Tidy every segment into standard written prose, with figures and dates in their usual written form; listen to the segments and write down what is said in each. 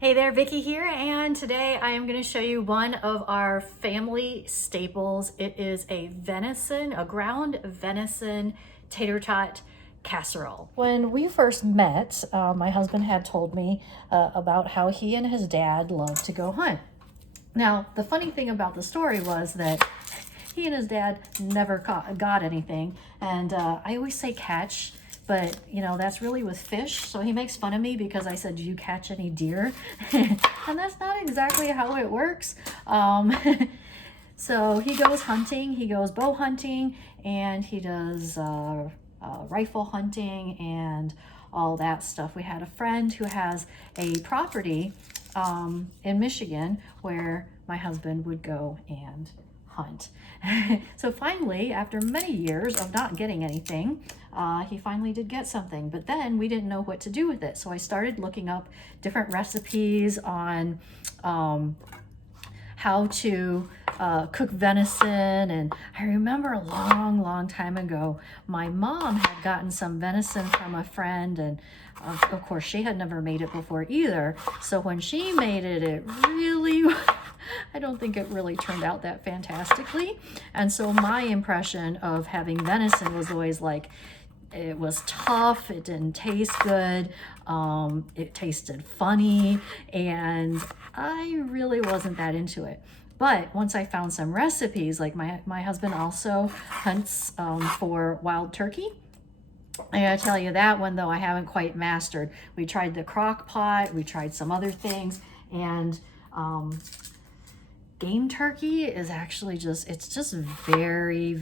Hey there, Vicky here, and today I am going to show you one of our family staples. It is a ground venison tater tot casserole. When we first met, my husband had told me about how he and his dad loved to go hunt. Now, the funny thing about the story was that he and his dad never got anything, and I always say catch, but you know, that's really with fish. So he makes fun of me because I said, do you catch any deer? And that's not exactly how it works. So he goes hunting, he goes bow hunting, and he does rifle hunting and all that stuff. We had a friend who has a property in Michigan where my husband would go and hunt. So finally, after many years of not getting anything, he finally did get something, but then we didn't know what to do with it. So I started looking up different recipes on how to cook venison. And I remember a long time ago, my mom had gotten some venison from a friend, and of course she had never made it before either. So when she made it, it really I don't think it really turned out that fantastically. And so my impression of having venison was always like, it was tough, it didn't taste good, it tasted funny, and I really wasn't that into it. But once I found some recipes, like my husband also hunts for wild turkey. I gotta tell you, that one though I haven't quite mastered. We tried the crock pot, we tried some other things, and game turkey is actually it's just very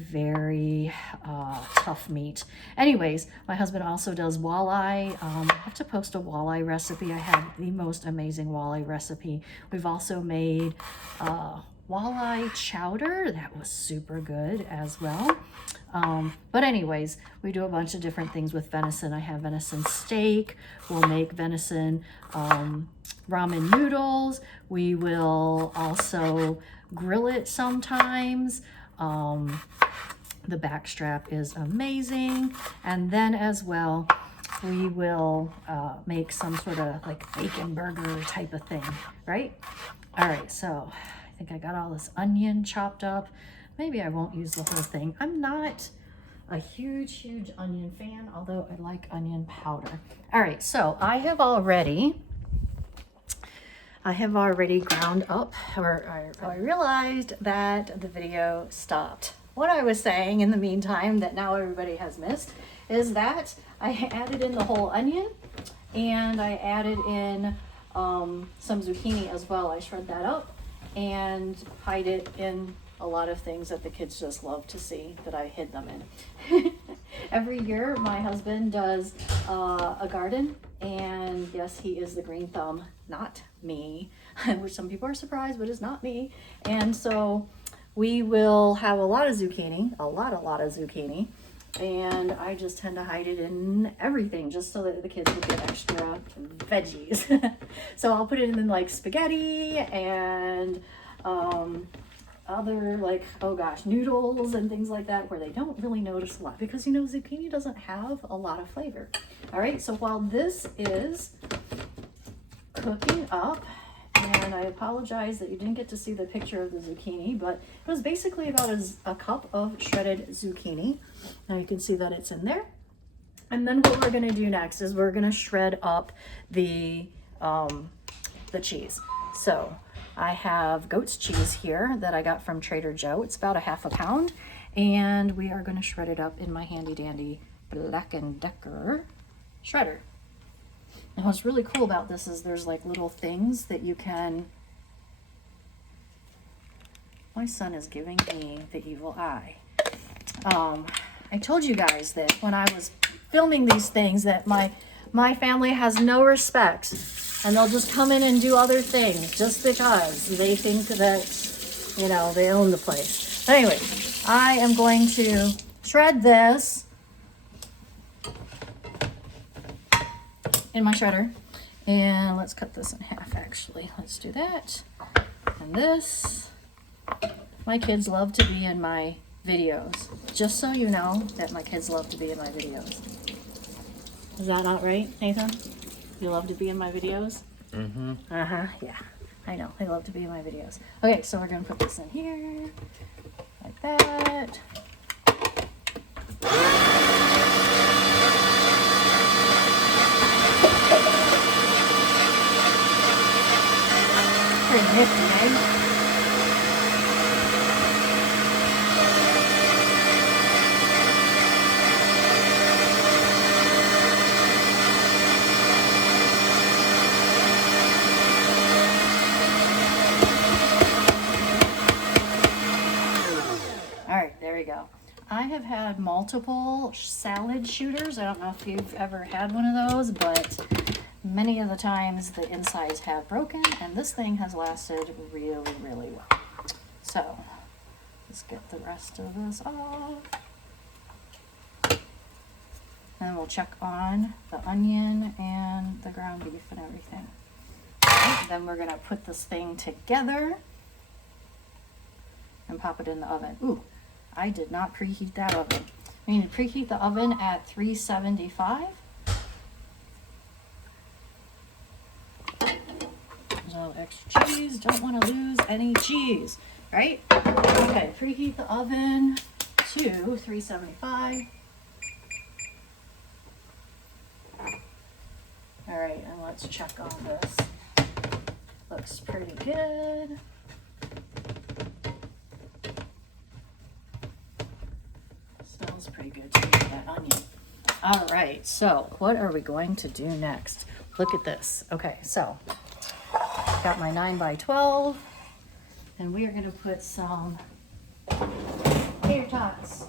tough meat. Anyways, my husband also does walleye. I have to post a walleye recipe. I have the most amazing walleye recipe. We've also made walleye chowder. That was super good as well. But anyways, we do a bunch of different things with venison. I have venison steak. We'll make venison ramen noodles. We will also grill it sometimes. The back strap is amazing. And then as well, we will make some sort of like bacon burger type of thing, right? All right, so I think I got all this onion chopped up. Maybe I won't use the whole thing. I'm not a huge onion fan, although I like onion powder. All right, so I have already ground up, or I realized that the video stopped. What I was saying in the meantime that now everybody has missed is that I added in the whole onion, and I added in some zucchini as well. I shred that up and hide it in a lot of things that the kids just love to see that I hid them in. Every year my husband does a garden, and yes, he is the green thumb, not me, which some people are surprised, but it's not me. And so we will have a lot of zucchini, a lot of zucchini, and I just tend to hide it in everything just so that the kids will get extra veggies. So I'll put it in like spaghetti and other, like, oh gosh, noodles and things like that, where they don't really notice a lot because, you know, zucchini doesn't have a lot of flavor. All right, so while this is cooking up, and I apologize that you didn't get to see the picture of the zucchini, but it was basically about a cup of shredded zucchini. Now you can see that it's in there. And then what we're gonna do next is we're gonna shred up the cheese. So I have goat's cheese here that I got from Trader Joe. It's about 1/2 pound, and we are going to shred it up in my handy dandy Black & Decker shredder. And what's really cool about this is there's like little things that you can... My son is giving me the evil eye. I told you guys that when I was filming these things that my family has no respect, and they'll just come in and do other things just because they think that, you know, they own the place. But anyway, I am going to shred this in my shredder. And let's cut this in half, actually. Let's do that. And this. My kids love to be in my videos. Just so you know that my kids love to be in my videos. Is that not right, Nathan? You love to be in my videos? Mm-hmm. Yeah. I know. They love to be in my videos. Okay, so we're going to put this in here. Like that. Pretty nifty, eh? There we go. I have had multiple salad shooters. I don't know if you've ever had one of those, but many of the times the insides have broken, and this thing has lasted really, really well. So let's get the rest of this off. And we'll check on the onion and the ground beef and everything. Right, then we're gonna put this thing together and pop it in the oven. Ooh. I did not preheat that oven. I need to preheat the oven at 375. There's a little extra cheese. Don't want to lose any cheese, right? Okay, preheat the oven to 375. All right, and let's check on this. Looks pretty good. Smells pretty good too, that onion. All right, so what are we going to do next? Look at this. Okay, so got my 9x12, and we are going to put some tater tots.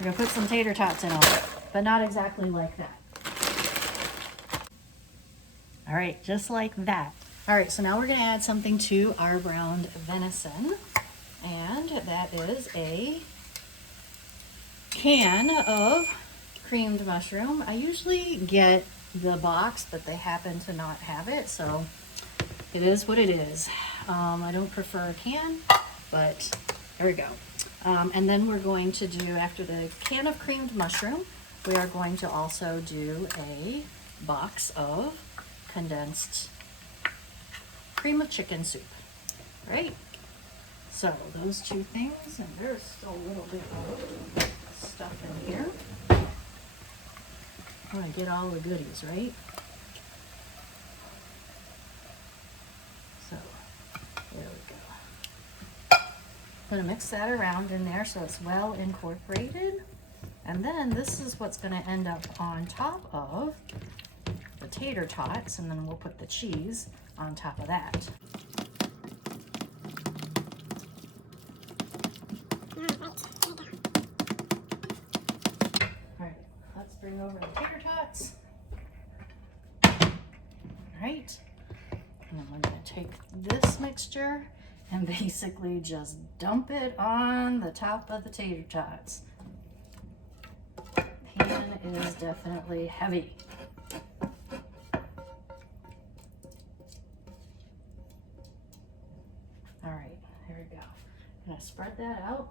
We're going to put some tater tots in them, but not exactly like that. All right, just like that. All right, so now we're gonna add something to our browned venison, and that is a can of creamed mushroom. I usually get the box, but they happen to not have it, so it is what it is. I don't prefer a can, but there we go. And then we're going to do, after the can of creamed mushroom, we are going to also do a box of condensed cream of chicken soup, right? So those two things, and there's still a little bit of stuff in here. I want to get all the goodies, right? So there we go. I'm going to mix that around in there so it's well incorporated. And then this is what's going to end up on top of the tater tots, and then we'll put the cheese on top of that. All right, let's bring over the tater tots. All right, and then we're going to take this mixture and basically just dump it on the top of the tater tots. Pan is definitely heavy. All right, here we go. I'm gonna spread that out.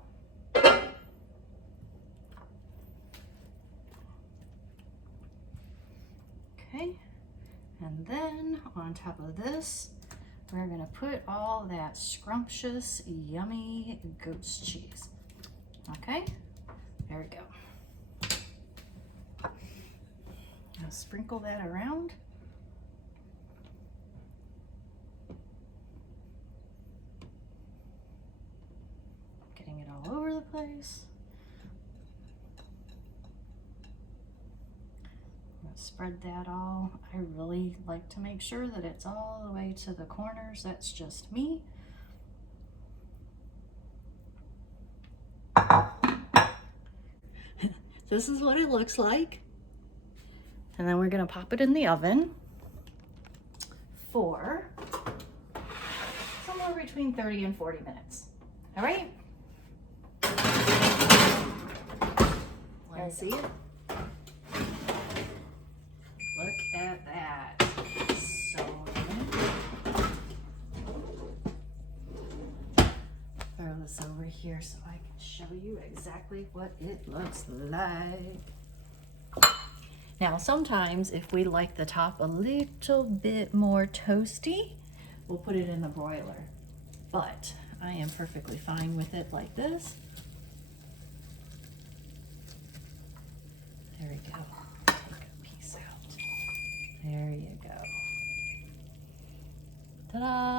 Okay, and then on top of this, we're gonna put all that scrumptious, yummy goat's cheese. Okay, there we go. I'll sprinkle that around. Getting it all over the place. I'm gonna spread that all. I really like to make sure that it's all the way to the corners. That's just me. This is what it looks like. And then we're gonna pop it in the oven for somewhere between 30 and 40 minutes. All right? Let's see it. Look at that. So good. Throw this over here so I can show you exactly what it looks like. Now, sometimes if we like the top a little bit more toasty, we'll put it in the broiler. But I am perfectly fine with it like this. There we go. Take a piece out. There you go. Ta-da!